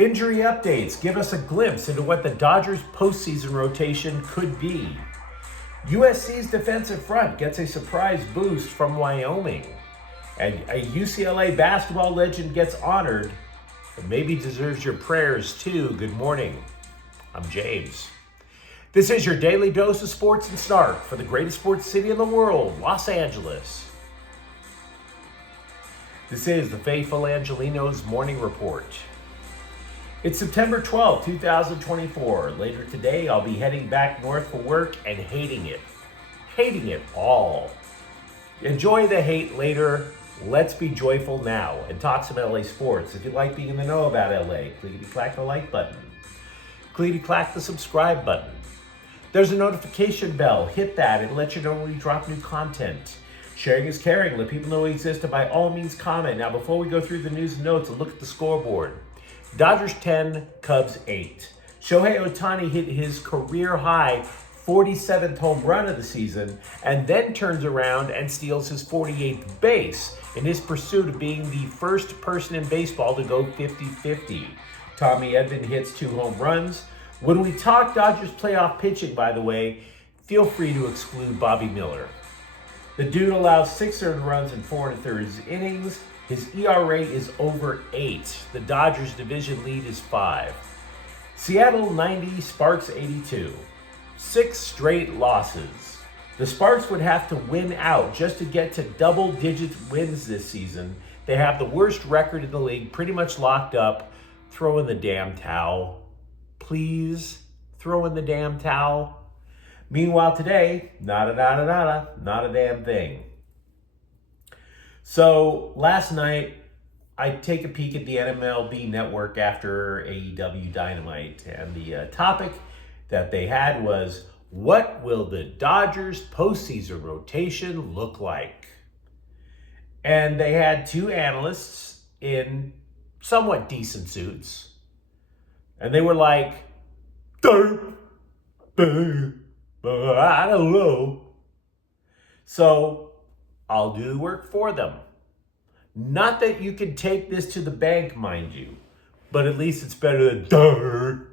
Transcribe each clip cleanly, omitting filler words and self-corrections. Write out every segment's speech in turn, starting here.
Injury updates give us a glimpse into what the Dodgers' postseason rotation could be. USC's defensive front gets a surprise boost from Wyoming. And a UCLA basketball legend gets honored, and maybe deserves your prayers too. Good morning. I'm James. This is your daily dose of sports and snark for the greatest sports city in the world, Los Angeles. This is the faithful Angelenos Morning Report. It's September 12, 2024. Later today, I'll be heading back north for work and hating it. Hating it all. Enjoy the hate later. Let's be joyful now and talk some LA sports. If you like being in the know about LA, clickety-clack the like button. Clickety-clack the subscribe button. There's a notification bell. Hit that. It'll let you know when we drop new content. Sharing is caring. Let people know we exist, and by all means comment. Now, before we go through the news and notes, a look at the scoreboard. Dodgers 10, Cubs 8. Shohei Ohtani hit his career high 47th home run of the season and then turns around and steals his 48th base in his pursuit of being the first person in baseball to go 50-50. Tommy Edman hits 2 home runs. When we talk Dodgers playoff pitching, by the way, feel free to exclude Bobby Miller. The dude allows 6 earned runs in 4 1/3 innings. His ERA is over 8. The Dodgers' division lead is 5. Seattle 90, Sparks 82. 6 straight losses. The Sparks would have to win out just to get to double-digit wins this season. They have the worst record in the league, pretty much locked up. Throw in the damn towel. Please throw in the damn towel. Meanwhile today, not a damn thing. So last night, I take a peek at the MLB network after AEW Dynamite, and the topic that they had was, what will the Dodgers postseason rotation look like? And they had 2 analysts in somewhat decent suits, and they were like, I don't know. So I'll do the work for them. Not that you can take this to the bank, mind you, but at least it's better than dirt.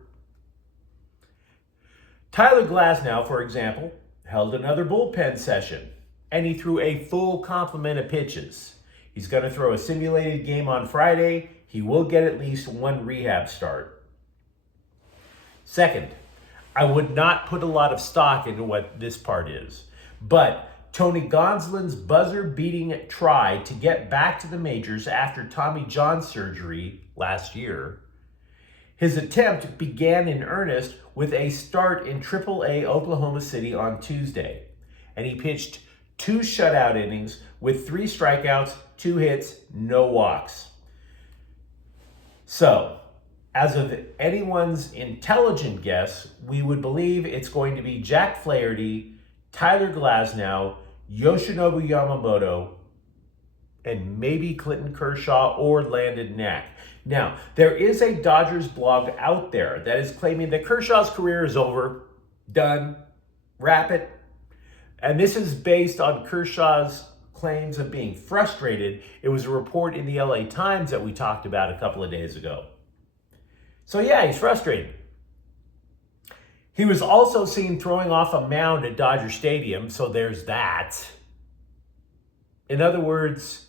Tyler Glasnow, for example, held another bullpen session, and he threw a full complement of pitches. He's going to throw a simulated game on Friday. He will get at least 1 rehab start. Second, I would not put a lot of stock into what this part is, but Tony Gonsolin's buzzer-beating try to get back to the majors after Tommy John surgery last year. His attempt began in earnest with a start in AAA Oklahoma City on Tuesday, and he pitched 2 shutout innings with 3 strikeouts, 2 hits, no walks. So, as of anyone's intelligent guess, we would believe it's going to be Jack Flaherty, Tyler Glasnow, Yoshinobu Yamamoto, and maybe Clinton Kershaw or Landon Knack. Now, there is a Dodgers blog out there that is claiming that Kershaw's career is over, done, wrap it. And this is based on Kershaw's claims of being frustrated. It was a report in the LA Times that we talked about a couple of days ago. So yeah, he's frustrated. He was also seen throwing off a mound at Dodger Stadium, so there's that. In other words,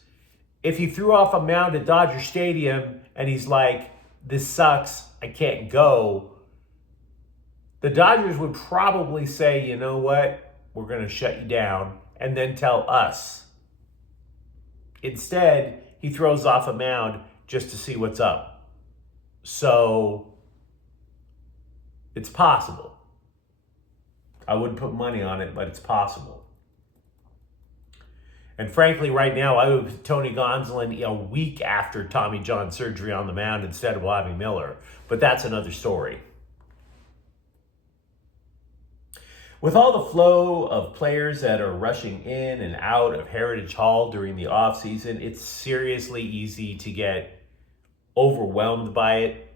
if he threw off a mound at Dodger Stadium and he's like, this sucks, I can't go, the Dodgers would probably say, you know what, we're going to shut you down, and then tell us. Instead, he throws off a mound just to see what's up. So, it's possible. I wouldn't put money on it, but it's possible. And frankly, right now, I would put Tony Gonsolin a week after Tommy John surgery on the mound instead of Bobby Miller. But that's another story. With all the flow of players that are rushing in and out of Heritage Hall during the offseason, it's seriously easy to get overwhelmed by it,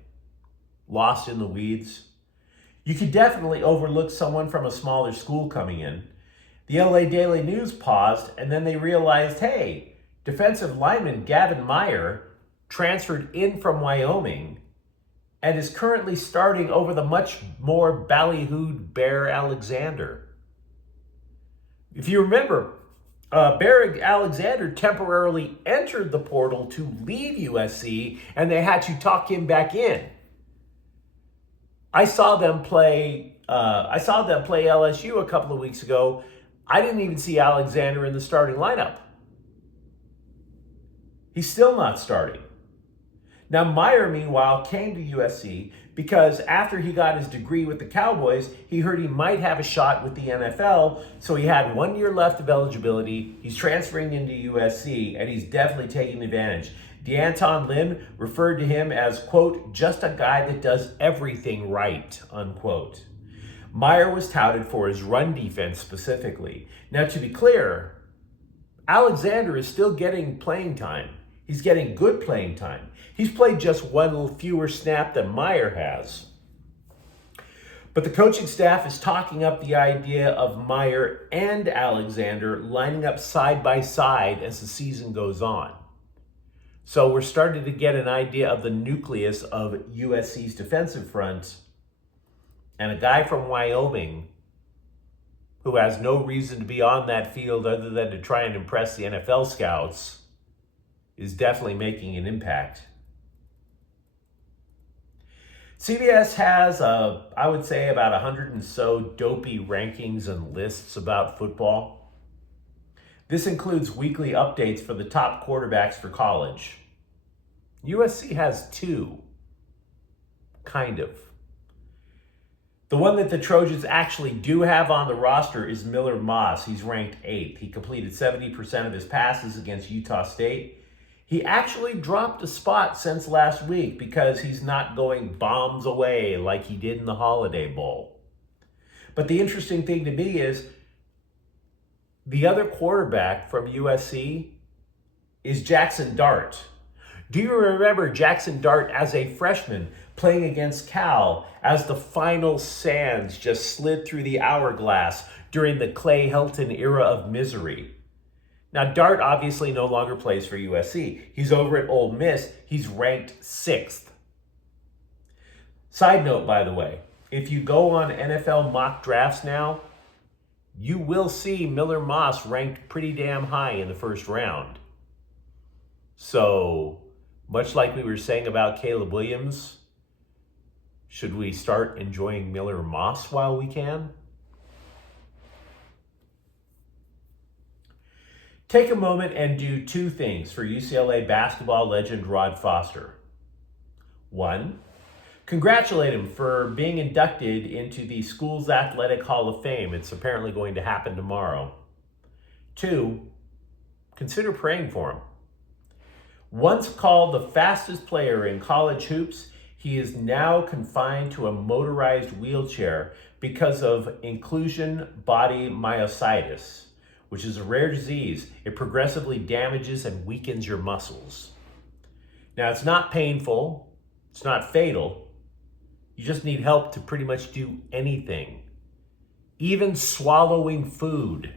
lost in the weeds. You could definitely overlook someone from a smaller school coming in. The LA Daily News paused, and then they realized, hey, defensive lineman Gavin Meyer transferred in from Wyoming, and is currently starting over the much more ballyhooed Bear Alexander. If you remember, Bear Alexander temporarily entered the portal to leave USC, and they had to talk him back in. I saw them play LSU a couple of weeks ago. I didn't even see Alexander in the starting lineup. He's still not starting. Now, Meyer, meanwhile, came to USC because after he got his degree with the Cowboys, he heard he might have a shot with the NFL, so he had 1 year left of eligibility. He's transferring into USC, and he's definitely taking advantage. DeAnton Lynn referred to him as, quote, just a guy that does everything right, unquote. Meyer was touted for his run defense specifically. Now, to be clear, Alexander is still getting playing time. He's getting good playing time. He's played just one fewer snap than Meyer has. But the coaching staff is talking up the idea of Meyer and Alexander lining up side by side as the season goes on. So we're starting to get an idea of the nucleus of USC's defensive front. And a guy from Wyoming who has no reason to be on that field other than to try and impress the NFL scouts is definitely making an impact. CBS has, I would say, about 100 and so dopey rankings and lists about football. This includes weekly updates for the top quarterbacks for college. USC has two, kind of. The one that the Trojans actually do have on the roster is Miller Moss. He's ranked 8th. He completed 70% of his passes against Utah State. He actually dropped a spot since last week because he's not going bombs away like he did in the Holiday Bowl. But the interesting thing to me is the other quarterback from USC is Jackson Dart. Do you remember Jackson Dart as a freshman playing against Cal as the final sands just slid through the hourglass during the Clay Helton era of misery? Now, Dart obviously no longer plays for USC. He's over at Ole Miss. He's ranked 6th. Side note, by the way, if you go on NFL mock drafts now, you will see Miller Moss ranked pretty damn high in the first round. So, much like we were saying about Caleb Williams, should we start enjoying Miller Moss while we can? Take a moment and do two things for UCLA basketball legend Rod Foster. 1, congratulate him for being inducted into the school's Athletic Hall of Fame. It's apparently going to happen tomorrow. 2, consider praying for him. Once called the fastest player in college hoops, he is now confined to a motorized wheelchair because of inclusion body myositis, which is a rare disease. It progressively damages and weakens your muscles. Now, it's not painful. It's not fatal. You just need help to pretty much do anything, even swallowing food.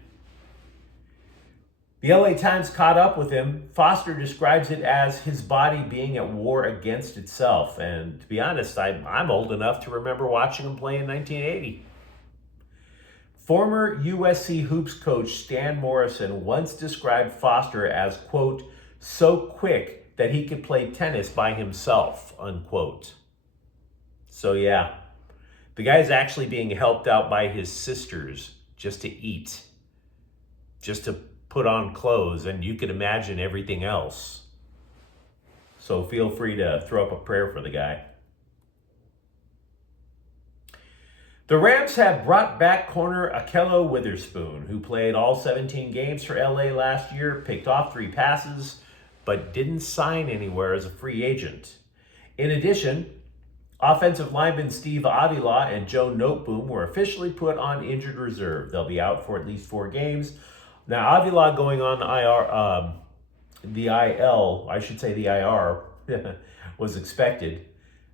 The LA Times caught up with him. Foster describes it as his body being at war against itself. And to be honest, I'm old enough to remember watching him play in 1980. Former USC hoops coach Stan Morrison once described Foster as, quote, so quick that he could play tennis by himself, unquote. So yeah, the guy's actually being helped out by his sisters just to eat, just to put on clothes, and you can imagine everything else. So feel free to throw up a prayer for the guy. The Rams have brought back corner Ahkello Witherspoon, who played all 17 games for LA last year, picked off 3 passes, but didn't sign anywhere as a free agent. In addition, offensive lineman Steve Avila and Joe Noteboom were officially put on injured reserve. They'll be out for at least 4 games. Now, Avila going on the IR, was expected.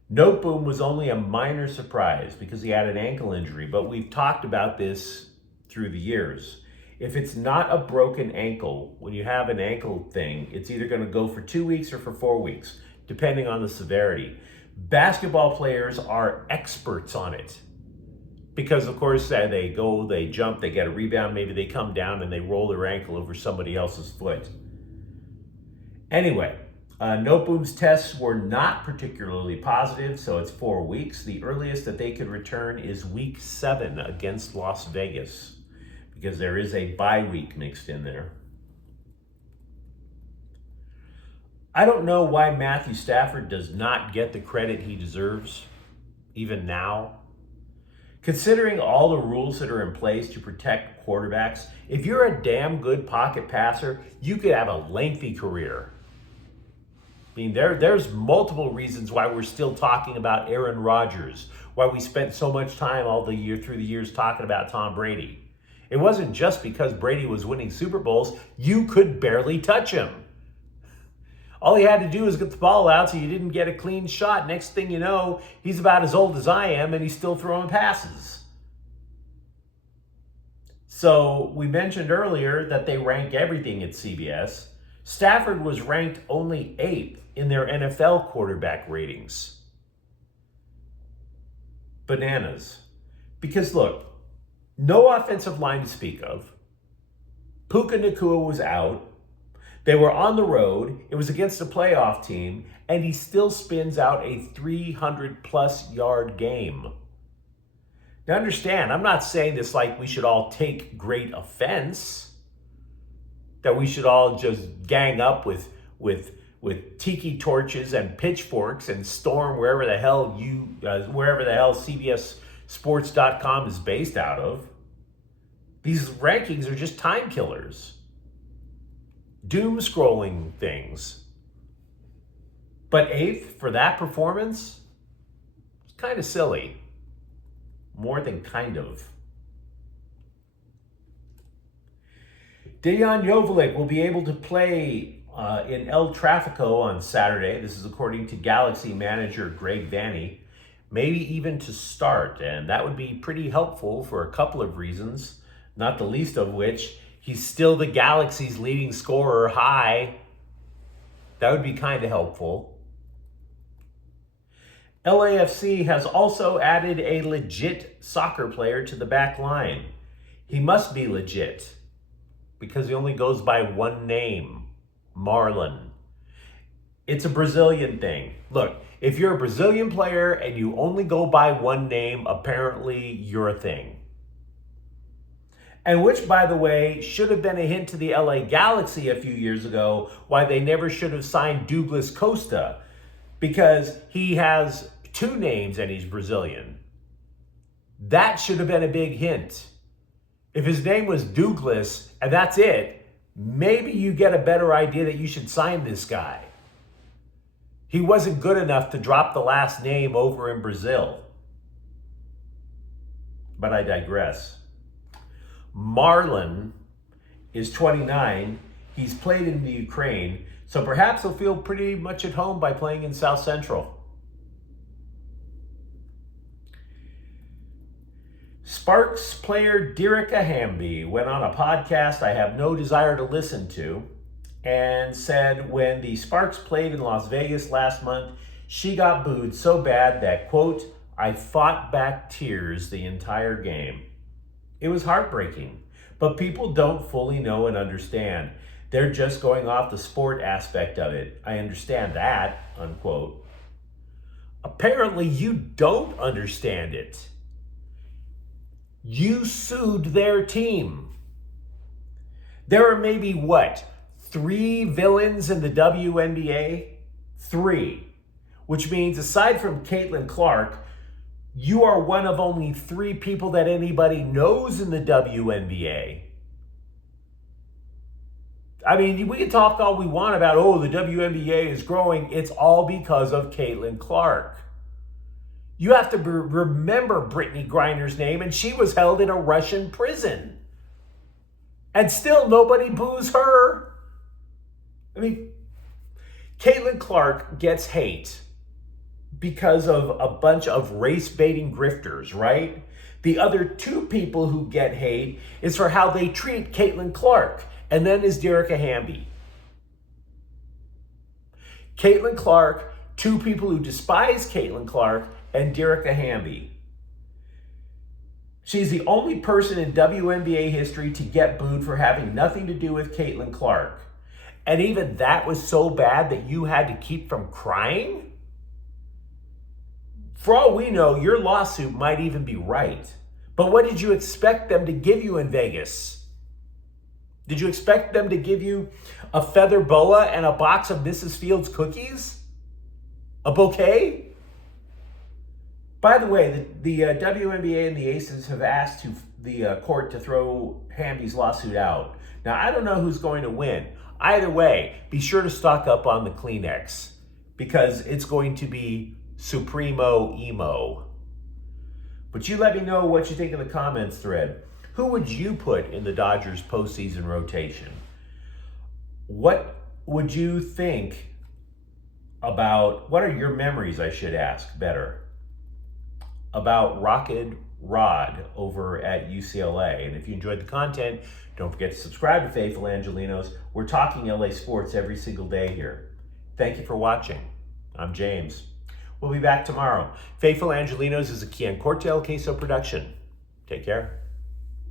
Noteboom was only a minor surprise because he had an ankle injury, but we've talked about this through the years. If it's not a broken ankle, when you have an ankle thing, it's either going to go for 2 weeks or for 4 weeks, depending on the severity. Basketball players are experts on it because, of course, they go, they jump, they get a rebound, maybe they come down and they roll their ankle over somebody else's foot. Anyway, Noteboom's tests were not particularly positive, so it's 4 weeks. The earliest that they could return is week 7 against Las Vegas because there is a bye week mixed in there. I don't know why Matthew Stafford does not get the credit he deserves, even now. Considering all the rules that are in place to protect quarterbacks, if you're a damn good pocket passer, you could have a lengthy career. I mean, there's multiple reasons why we're still talking about Aaron Rodgers, why we spent so much time through the years talking about Tom Brady. It wasn't just because Brady was winning Super Bowls. You could barely touch him. All he had to do was get the ball out so you didn't get a clean shot. Next thing you know, he's about as old as I am and he's still throwing passes. So we mentioned earlier that they rank everything at CBS. Stafford was ranked only 8th in their NFL quarterback ratings. Bananas. Because look, no offensive line to speak of. Puka Nacua was out. They were on the road. It was against a playoff team, and he still spins out a 300-plus yard game. Now understand, I'm not saying this like we should all take great offense, that we should all just gang up with tiki torches and pitchforks and storm wherever the hell CBSSports.com is based out of. These rankings are just time killers. Doom scrolling things. But 8th for that performance? It's kind of silly. More than kind of. Dejan Joveljic will be able to play in El Tráfico on Saturday. This is according to Galaxy manager Greg Vanney. Maybe even to start, and that would be pretty helpful for a couple of reasons, not the least of which he's still the Galaxy's leading scorer high. That would be kind of helpful. LAFC has also added a legit soccer player to the back line. He must be legit because he only goes by one name, Marlon. It's a Brazilian thing. Look, if you're a Brazilian player and you only go by one name, apparently you're a thing. And which, by the way, should have been a hint to the LA Galaxy a few years ago why they never should have signed Douglas Costa, because he has 2 names and he's Brazilian. That should have been a big hint. If his name was Douglas and that's it, maybe you get a better idea that you should sign this guy. He wasn't good enough to drop the last name over in Brazil. But I digress. Marlon is 29. He's played in the Ukraine, so perhaps he'll feel pretty much at home by playing in South Central. Sparks player Derica Hamby went on a podcast I have no desire to listen to and said when the Sparks played in Las Vegas last month, she got booed so bad that, quote, I fought back tears the entire game. It was heartbreaking, but people don't fully know and understand. They're just going off the sport aspect of it. I understand that, unquote. Apparently you don't understand it. You sued their team. There are maybe, 3 villains in the WNBA? 3. Which means aside from Caitlin Clark, you are one of only 3 people that anybody knows in the WNBA. I mean, we can talk all we want about, the WNBA is growing. It's all because of Caitlin Clark. You have to remember Brittany Griner's name, and she was held in a Russian prison. And still nobody boos her. I mean, Caitlin Clark gets hate because of a bunch of race-baiting grifters, right? The other 2 people who get hate is for how they treat Caitlin Clark, and then is Derica Hamby. Caitlin Clark Two people who despise Caitlin Clark and Derica Hamby. She's the only person in WNBA history to get booed for having nothing to do with Caitlin Clark. And even that was so bad that you had to keep from crying? For all we know, your lawsuit might even be right. But what did you expect them to give you in Vegas? Did you expect them to give you a feather boa and a box of Mrs. Fields cookies? A bouquet? By the way, the WNBA and the Aces have asked the court to throw Hamby's lawsuit out. Now, I don't know who's going to win. Either way, be sure to stock up on the Kleenex because it's going to be supremo emo. But you let me know what you think in the comments thread. Who would you put in the Dodgers postseason rotation? What would you think about, what are your memories, I should ask better, about Rocket Rod over at UCLA? And if you enjoyed the content, don't forget to subscribe to Faithful Angelenos. We're talking LA sports every single day here. Thank you for watching. I'm James. We'll be back tomorrow. Faithful Angelenos is a Kian Cortel Queso production. Take care.